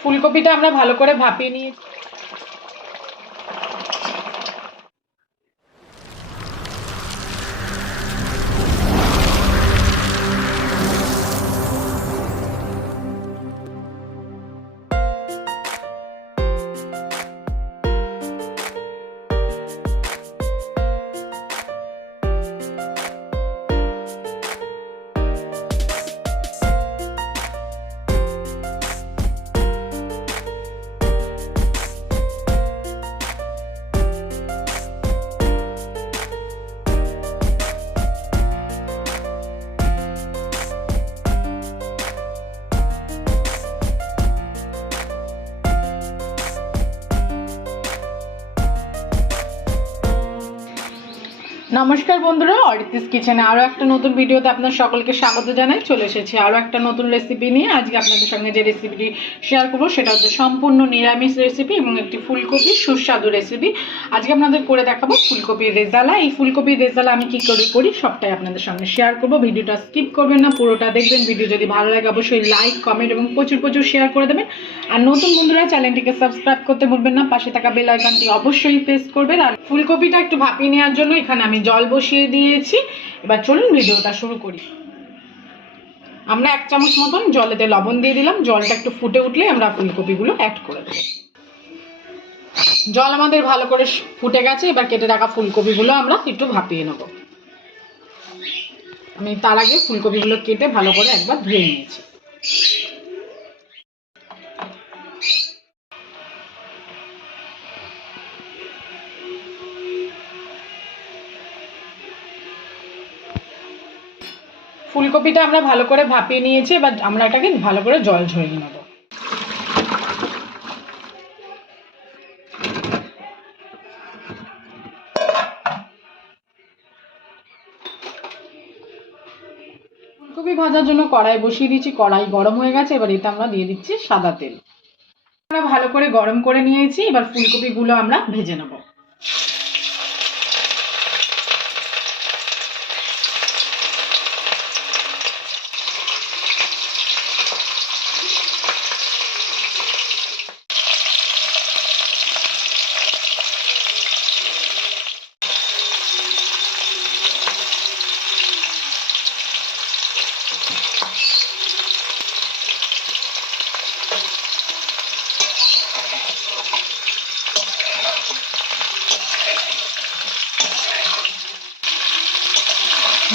ফুলকপিটা আমরা ভালো করে ভাপিয়ে নিয়ে নমস্কার বন্ধুরা, অরিতিস কিচেনে আরও একটা নতুন ভিডিওতে আপনার সকলকে স্বাগত জানাই। চলে এসেছি আরও একটা নতুন রেসিপি নিয়ে। আজকে আপনাদের সঙ্গে যে রেসিপিটি শেয়ার করবো সেটা হচ্ছে সম্পূর্ণ নিরামিষ রেসিপি এবং একটি ফুলকপির সুস্বাদু রেসিপি। আজকে আপনাদের করে দেখাবো ফুলকপির রেজালা। এই ফুলকপির রেজালা আমি কি করে করি সবটাই আপনাদের সঙ্গে শেয়ার করবো। ভিডিওটা স্কিপ করবেন না, পুরোটা দেখবেন। ভিডিও যদি ভালো লাগে অবশ্যই লাইক, কমেন্ট এবং প্রচুর প্রচুর শেয়ার করে দেবেন। আর নতুন বন্ধুরা চ্যানেলটিকে সাবস্ক্রাইব করতে ভুলবেন না, পাশে থাকা বেল আইকনটি অবশ্যই প্রেস করবেন। আর ফুলকপিটা একটু ভাপিয়ে নেওয়ার জন্য এখানে আমি জল বসিয়ে দিয়েছি। এবার চলুন ভিডিওটা শুরু করি। আমরা 1 চামচ মতন জলেতে লবণ দিয়ে দিলাম। জলটা একটু ফুটে উঠলে আমরা ফুলকপিগুলো অ্যাড করে দেবো। জল আমাদের ভালো করে ফুটে গেছে। এবার কেটে রাখা ফুলকপিগুলো আমরা একটু ভাপিয়ে নেব। আমি তার আগে ফুলকপিগুলো কেটে ভালো করে একবার ধুয়ে নিয়েছি। ফুলকপিটা আমরা ভালো করে ভাপিয়ে নিয়েছি। এবার আমরা এটাকে ভালো করে জল ঝরিয়ে নেব। ফুলকপি ভাজার জন্য কড়াই বসিয়ে দিচ্ছি। কড়াই গরম হয়ে গেছে। এবার এতে আমরা দিয়ে দিচ্ছি সাদা তেল। আমরা ভালো করে গরম করে নিয়েছি। এবার ফুলকপিগুলো আমরা ভেজে নেব।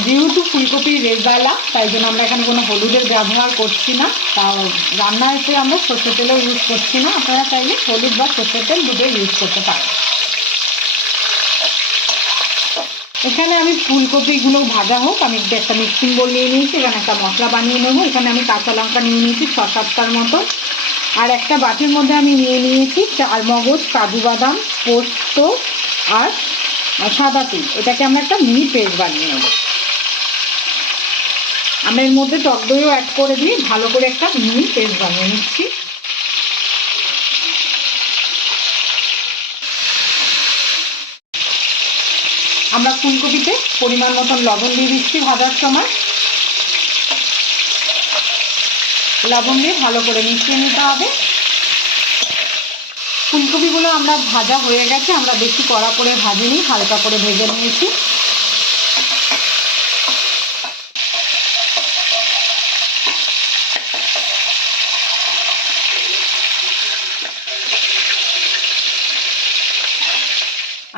যেহেতু ফুলকপির রেজালা, তাই জন্য আমরা এখানে কোনো হলুদের ব্যবহার করছি না। তাও রান্নাতে আমরা সর্ষের তেলও ইউজ করছি না। আপনারা চাইলে হলুদ বা সর্ষের তেল দুটোই ইউজ করতে পারেন। এখানে আমি ফুলকপিগুলো ভাজা হোক, আমি একটা মিক্সিং বোল নিয়ে নিয়েছি। এখানে একটা মশলা বানিয়ে নেবো। এখানে আমি কাঁচা লঙ্কা নিয়ে নিয়েছি 6-7টার মতো। আর একটা বাটির মধ্যে আমি নিয়ে নিয়েছি চারমগজ, কাজু বাদাম, পোস্ত আর সাদা তিল। এটাকে আমরা একটা মিহি পেস্ট বানিয়ে নেবো। আমরা এর মধ্যে টক দইও অ্যাড করে দিয়ে ভালো করে একটা মিহি পেস্ট বানিয়ে নিচ্ছি। আমরা ফুলকপিতে পরিমাণ মতন লবণ দিয়ে দিচ্ছি ভাজার সময়। লবণ দিয়ে ভালো করে মিশিয়ে নিতে হবে। ফুলকপিগুলো আমরা ভাজা হয়ে গেছে। আমরা বেশি কড়া করে ভাজিনি, হালকা করে ভেজে নিয়েছি।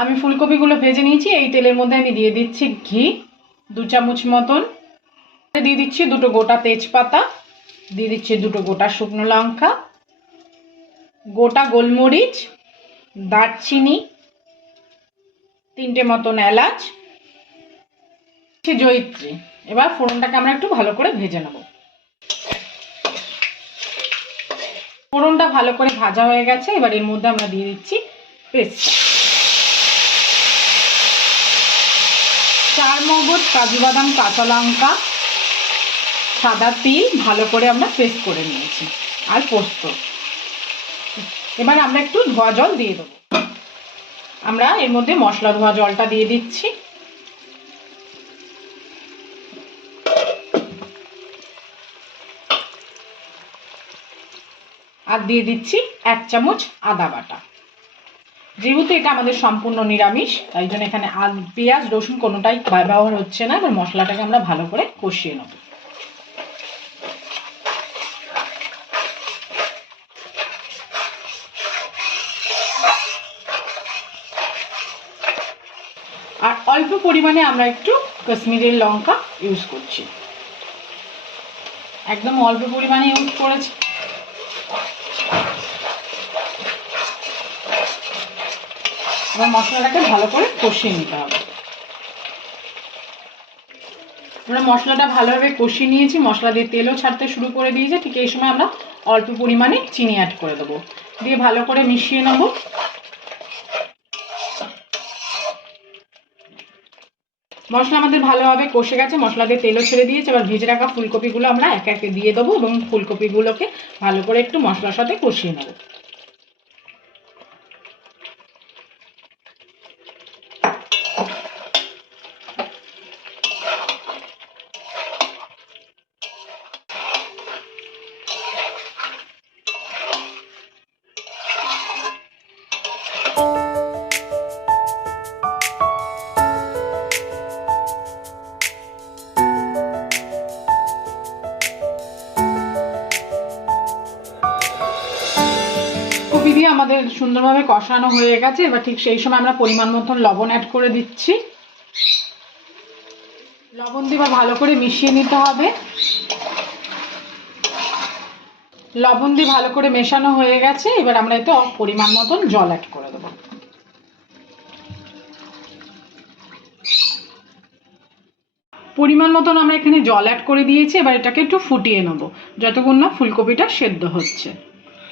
আমি ফুলকপিগুলো ভেজে নিয়েছি। এই তেলের মধ্যে আমি দিয়ে দিচ্ছি ঘি 2 চামচ মতন। দিয়ে দিচ্ছি 2টো গোটা তেজপাতা, দিয়ে দিচ্ছি 2টো গোটা শুকনো লঙ্কা, গোটা গোলমরিচ, দারচিনি, 3টে মতন এলাচ, জয়িত্রী। এবার ফোড়নটাকে আমরা একটু ভালো করে ভেজে নেব। ফোড়নটা ভালো করে ভাজা হয়ে গেছে। এবার এর মধ্যে আমরা দিয়ে দিচ্ছি পেস্টটা। চারমগজ, কাজু বাদাম, কাঁচা লঙ্কা, সাদা তিল ভালো করে আমরা পেস্ট করে নিয়েছি, আর পোস্ত। এবার আমরা একটু ধোয়া জল দিয়ে দেবো। আমরা এর মধ্যে মশলা ধোয়া জলটা দিয়ে দিচ্ছি। আর দিয়ে দিচ্ছি 1 চামচ আদা বাটা। যেহেতু এটা আমাদের সম্পূর্ণ নিরামিষ, তাই জন্য এখানে পেঁয়াজ রসুন কোনোটাই ব্যবহার হচ্ছে না। এবার মশলাটাকে আমরা ভালো করে কষিয়ে নেব। আর অল্প পরিমাণে আমরা একটু কাশ্মীরি লঙ্কা ইউজ করছি, একদম অল্প পরিমাণে ইউজ করেছি। এবার মশলাটাকে ভালো করে কষিয়ে নিতে হবে। আমরা মশলাটা ভালোভাবে কষিয়ে নিয়েছি, মশলা দিয়ে তেলও ছাড়তে শুরু করে দিয়েছে। ঠিক এই সময় আমরা অল্প পরিমাণে চিনি অ্যাড করে দেবো, দিয়ে ভালো করে মিশিয়ে নেব। মশলা আমাদের ভালোভাবে কষে গেছে, মশলা দিয়ে তেলও ছেড়ে দিয়েছে। এবার ভেজে রাখা ফুলকপিগুলো আমরা একে একে দিয়ে দেবো এবং ফুলকপিগুলোকে ভালো করে একটু মশলার সাথে কষিয়ে নেব। কপি দিয়ে আমাদের সুন্দরভাবে কষানো হয়ে গেছে। এবার ঠিক সেই সময় আমরা পরিমাণ মতন লবণ অ্যাড করে দিচ্ছি। লবণ দিয়ে ভালো করে মিশিয়ে নিতে হবে। লবণ দিয়ে ভালো করে মেশানো হয়ে গেছে। এবার আমরা এতে পরিমাণ মতন জল অ্যাড করে দেবো। পরিমাণ মতন আমরা এখানে জল অ্যাড করে দিয়েছি। এবার এটাকে একটু ফুটিয়ে নেব যতক্ষণ না ফুলকপিটা সেদ্ধ হচ্ছে।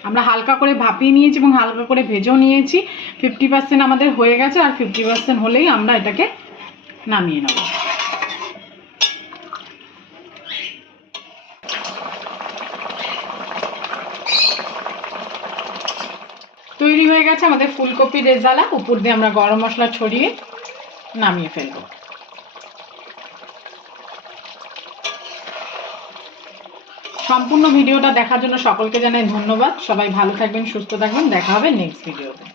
আমরা হালকা করে ভাপিয়ে নিয়েছি এবং হালকা করে ভেজেও নিয়েছি। 50% আমাদের হয়ে গেছে, আর 50% হলেই আমরা এটাকে নামিয়ে নেব। তৈরি হয়ে গেছে আমাদের ফুলকপির রেজালা। উপর দিয়ে আমরা গরম মশলা ছড়িয়ে নামিয়ে ফেলবো। সম্পূর্ণ ভিডিওটা দেখার জন্য সকলকে জানাই ধন্যবাদ। সবাই ভালো থাকবেন, সুস্থ থাকবেন। দেখা হবে নেক্সট ভিডিওতে।